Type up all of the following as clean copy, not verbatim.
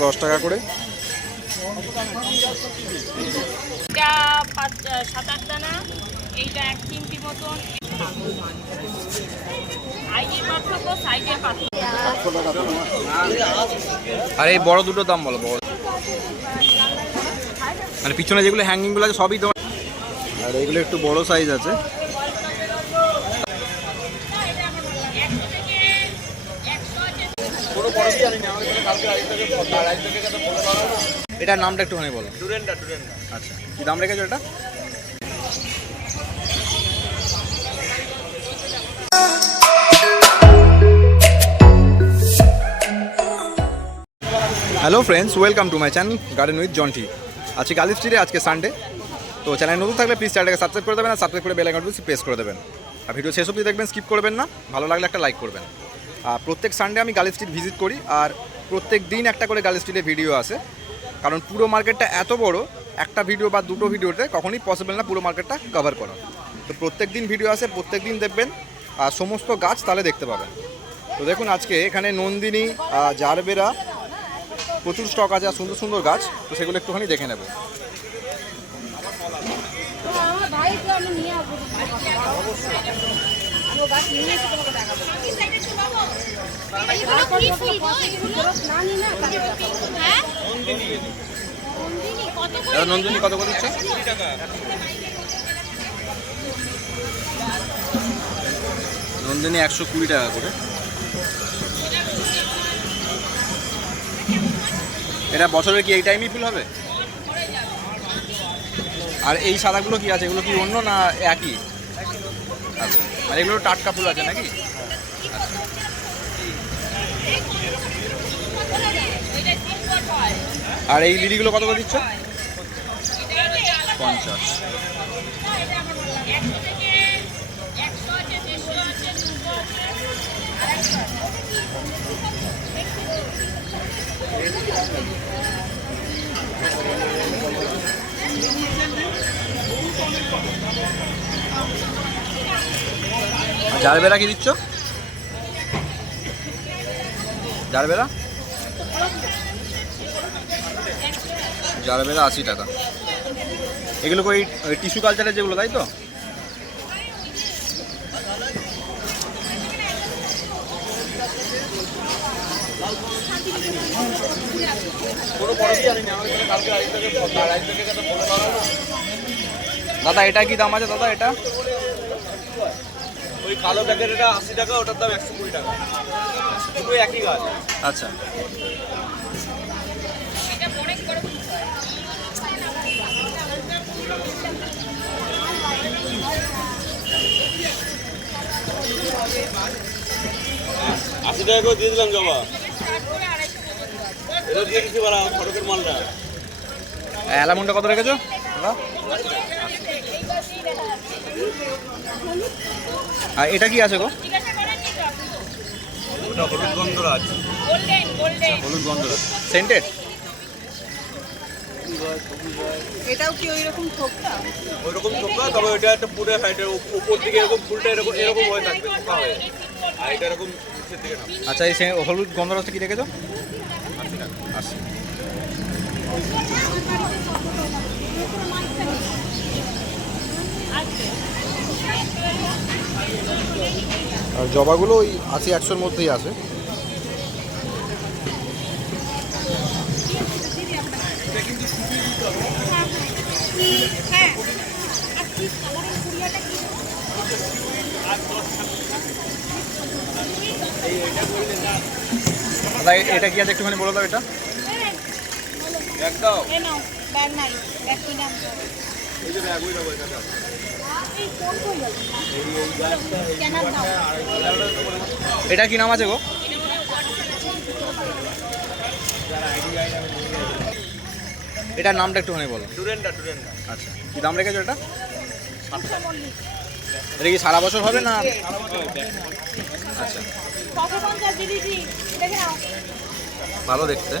10 টাকা করে। এটা 7-8 দানা, এইটা 1 চিমটি মতন। আইডির পার্থক্য, সাইজের পার্থক্য। আর এই বড় দুটো দাম বলো। বড় মানে পিছনে যেগুলো হ্যাঙ্গিংগুলো আছে সবই তোমার, আর এইগুলো একটু বড় সাইজ আছে। এটার নামটা একটুখানি বলো। আচ্ছা, কি দাম রেখেছো এটা? Hello friends, welcome to my channel garden with Jonty. আজকে গালি স্ট্রিটে, আজকে সানডে। তো চ্যানেল নতুন থাকলে প্লিজ চ্যানেলটাকে সাবস্ক্রাইব করে দেবেন, আর সাবস্ক্রাইব করে বেল আইকনটি প্রেস করে দেবেন। আর ভিডিও শেষ অবধি দেখবেন, স্কিপ করবেন না। ভালো লাগলে একটা লাইক করবেন। আর প্রত্যেক সানডে আমি গালি স্ট্রিট ভিজিট করি, আর প্রত্যেক দিন একটা করে গালি স্ট্রিটে ভিডিও আসে। কারণ পুরো মার্কেটটা এত বড়, একটা ভিডিও বা দুটো ভিডিওতে কখনই পসিবল না পুরো মার্কেটটা কভার করা। তো প্রত্যেক দিন ভিডিও আসে, প্রত্যেক দিন দেখবেন আর সমস্ত গাছ তাহলে দেখতে পাবেন। তো দেখুন আজকে এখানে নন্দিনী, জারবেরা প্রচুর স্টক আছে, আর সুন্দর সুন্দর গাছ। তো সেগুলো একটুখানি দেখে নেব। নন্দিনী কত করে দিচ্ছে? নন্দিনী 120 টাকা করে। এটা বছরের কি এই টাইমই ফুল হবে? আর এই সাদাগুলো কি আছে? এগুলো কি অন্য না একই? আচ্ছা, আর এগুলো টাটকা ফুল আছে নাকি? আর এই লিলিগুলো কত করে দিচ্ছ? 50। জারবেরা কি দিচ্ছ? জারবেরা 80 টাকা। এগুলো ওই টিস্যু কালচারের যেগুলো, তাই তো? দাদা এটা কি দাম আছে দাদা? এটা ওই কালো প্যাকেট, এটা 80 টাকা, ওটার দাম 120 টাকা। দুটো একই গাছ। আচ্ছা, আশি টাকা করে দিয়ে দিলাম জবা। এটা দিয়ে দিচ্ছি বাড়া, সড়কের মালটা। অ্যালামুনটা কত রেখেছো দাদা? আর এটা কি আছে গো? ওটা হলুদ গন্ধরাজ। হলুদ গন্ধরাজ সেন্টেড। এটাও কি ওই রকম থোকা? ওই রকম থোকা, তবে ওইটা একটা পুরো হাইটের উপর দিকে এরকম ফুলটা এরকম এরকম হয়ে থাকবে, থোকা হয়ে। আর এটা এরকম নিচের দিকে না। আচ্ছা, এই হলুদ গন্ধরাজটা কি রেখেছো? 80 টাকা। 80। আর জবাগুলো ওই 80-100-র মধ্যেই আছে। এটা কি আছে একটুখানি বলে দাও। এটা একদম এটা কি নাম আছে গো? এটার নামটা একটুখানি বলো। টুরেন্ডা। আচ্ছা, কি দাম রেখেছো এটা? এটা কি সারা বছর হবে না? আচ্ছা, ভালো দেখতে।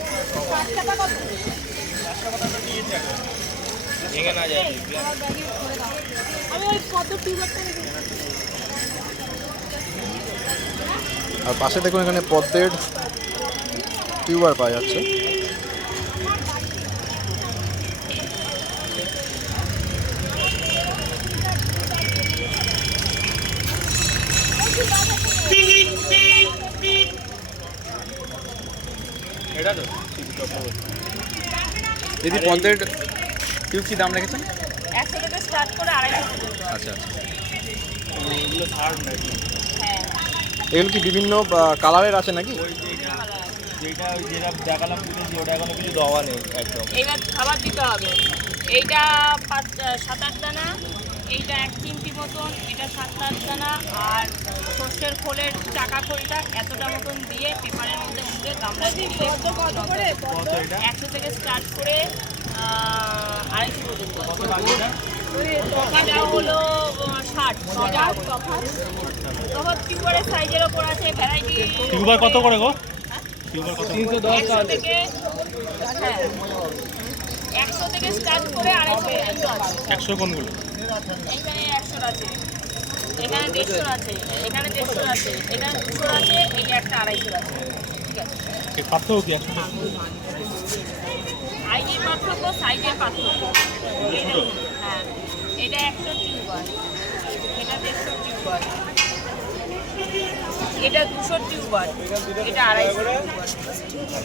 আর পাশে দেখুন এখানে পদ্মের টিউবার পাওয়া যাচ্ছে। এটা তো দিদি পদ্মের টিউব কি দাম রেখেছেন? 100 থেকে স্টার্ট করে 250 পর্যন্ত। আচ্ছা আচ্ছা। এগুলো ছাড় নাকি? হ্যাঁ, এগুলো কি বিভিন্ন কালারের আছে নাকি? যেটা দেখালাম বুঝেছি ওটা এখনো কিছু দেওয়া নেই একদম। এইবার খাবার দিতে হবে। এইটা 7-8 দানা, এইটা 1 চিমটি মতন, এটা 7-8 দানা, আর সর্ষের খোলের চাকা খোলটা এতটা মতন দিয়ে পেপারের মধ্যে মুড়ে গামলা দিয়ে দিলে কত এটা? 100 থেকে স্টার্ট করে 250 পর্যন্ত। কত বাকিটা? এটা হলো 60। তখন টিউবারের সাইজের ওপর আছে, ভ্যারাইটি। টিউবার কত করে গো? টিউবার কত? 100 থেকে, হ্যাঁ, 100 থেকে স্টার্ট করে 250 পর্যন্ত আছে। 100 কোনগুলো? এখানে 100 আছে, এখানে 150 আছে, এখানে 150 আছে, এখানে 200 আছে, এই একটা 250 আছে। ঠিক আছে, এই পার্থক্য কি 100 টাকা? সাইজের পার্থক্য, সাইজের পার্থক্য। হ্যাঁ, এটা 100 টিউবার, এটা 150 টিউবার, এটা 200 টিউবার, এটা 250 টিউবার।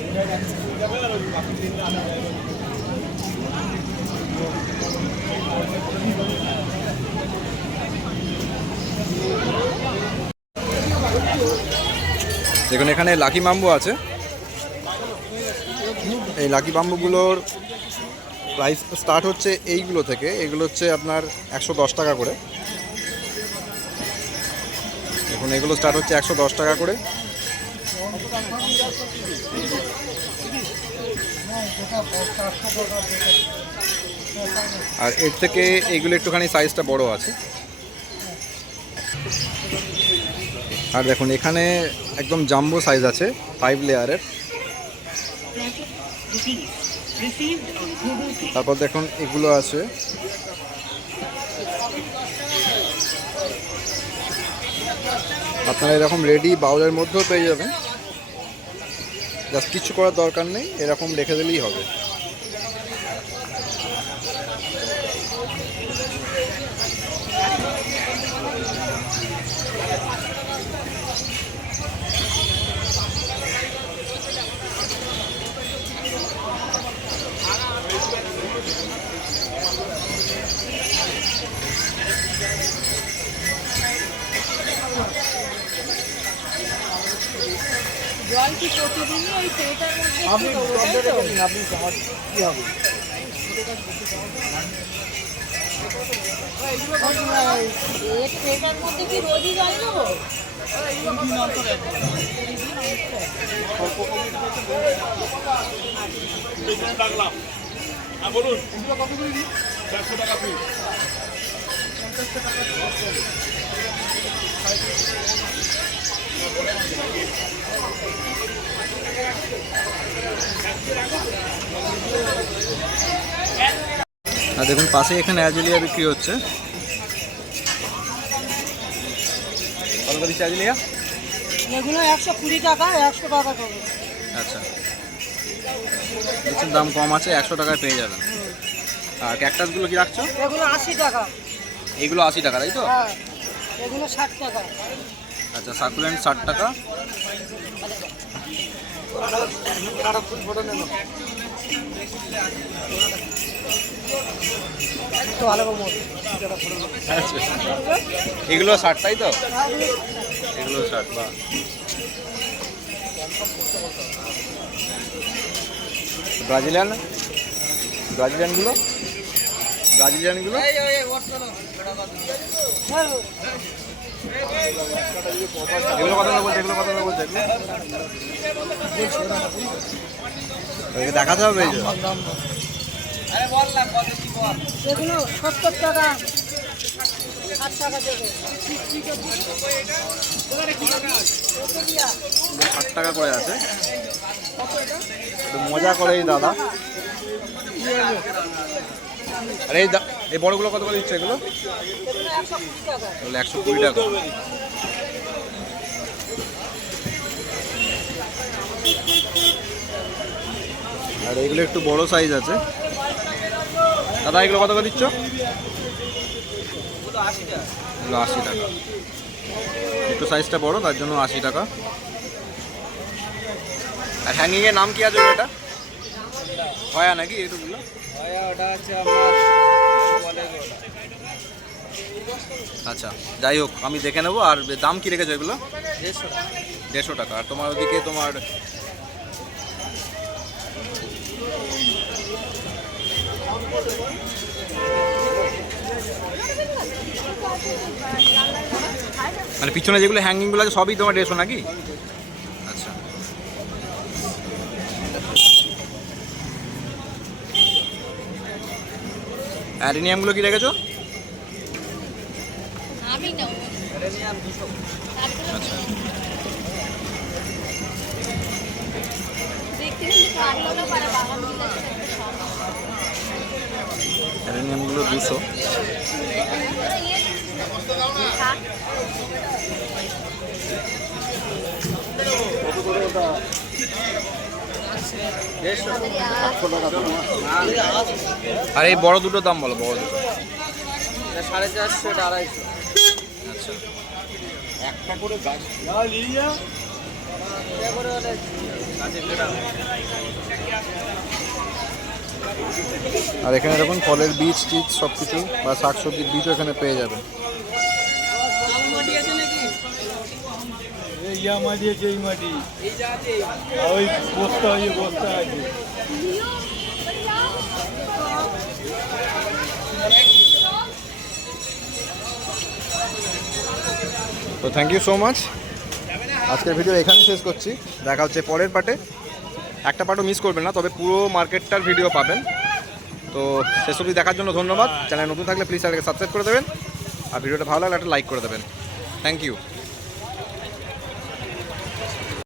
দেখুন এখানে লাকি বাম্বু আছে। এই লাকি বাম্বুগুলোর প্রাইস স্টার্ট হচ্ছে এইগুলো থেকে। এগুলো হচ্ছে আপনার 110 টাকা করে। দেখুন এগুলো স্টার্ট হচ্ছে 110 টাকা করে। আর এর থেকে এইগুলো একটুখানি সাইজটা বড় আছে। আর দেখুন এখানে একদম জাম্বো সাইজ আছে 5 লেয়ারের। তারপর দেখুন এগুলো আছে। আপনারা এরকম রেডি বাউলের মধ্যেও পেয়ে যাবেন, জাস্ট কিছু করার দরকার নেই, এরকম রেখে দিলেই হবে। জল কি প্রতিদিনই ওই ট্রেটার মধ্যে একটু দেবো, তাই তো? আপনি কি হবে? এই ট্রেটার মধ্যে কি রোজই জল দেবো? রাখলাম। বলুন 400 টাকা পিস। আর দেখুন পাশে এখানে অ্যাজেলিয়া বিক্রি হচ্ছে। কত করে দিচ্ছে অ্যাজেলিয়া? এগুলো 120 টাকা, 100 টাকা করে। আচ্ছা, দেখছেন দাম কম আছে, 100 টাকায় পেয়ে যাবেন। আর ক্যাকটাসগুলো কি রাখছো? এগুলো 80 টাকা। এইগুলো 80 টাকা, তাই তো? হ্যাঁ, এগুলো 60 টাকা। আচ্ছা, সাকুলেন্ট 60 টাকা। একটু ভালো করে আচ্ছা, এগুলো 60, তাই তো? এগুলো 60, বাহ। ব্রাজিলিয়ানগুলো এগুলো কত করে বলছে? এগুলো দেখাতে হবে এই যে। এগুলো 70 টাকা, 60 টাকা দেবে। 60 টাকা করে আছে। একটু মজা করে এই দাদা। আর এই বড়গুলো কত করে দিচ্ছে? এগুলো 120 টাকা। আর এগুলো একটু বড় সাইজ আছে। দাদা এগুলো কত করে দিচ্ছ? এগুলো 80 টাকা। একটু সাইজটা বড়, তার জন্য 80 টাকা। আর হ্যাঙ্গিংয়ের নাম কি আছে এটা? হয়া নাকি এগুলো? আচ্ছা, যাই হোক আমি দেখে নেবো। আর দাম কি রেখেছো এগুলো? 150 টাকা। আর তোমার ওদিকে তোমার মানে পিছনে যেগুলো হ্যাঙ্গিংগুলো আছে সবই তোমার 150 নাকি? আচ্ছা, অ্যারেনিয়ামগুলো কি রেখেছো? আমি নেব। আচ্ছা, দেখতে কিন্তু ভালো না পারে বাগান বিলাসের একটা শখ। অ্যারেনিয়ামগুলো 200। আর এই বড় দুটোর দাম বলো, বড় দুটো। 450 এটা 250। আচ্ছা, একটা করে গাছ আর এখানে দেখুন ফলের বীজ টিজ সব কিছু বা শাকসবজির বীজও এখানে পেয়ে যাবেন। ইয়া মাটি আছে, এই মাটি ওই বস্তা আছে, বস্তা আছে। তো থ্যাংক ইউ সো মাচ। আজকের ভিডিও এখানেই শেষ করছি। দেখা হচ্ছে পরের পার্টে। একটা পার্টও মিস করবেন না, তবে পুরো মার্কেটটার ভিডিও পাবেন। তো শেষ অবধি দেখার জন্য ধন্যবাদ। চ্যানেল নতুন থাকলে প্লিজ চ্যানেলকে সাবস্ক্রাইব করে দেবেন। আর ভিডিওটা ভালো লাগলে একটা লাইক করে দেবেন। Thank you.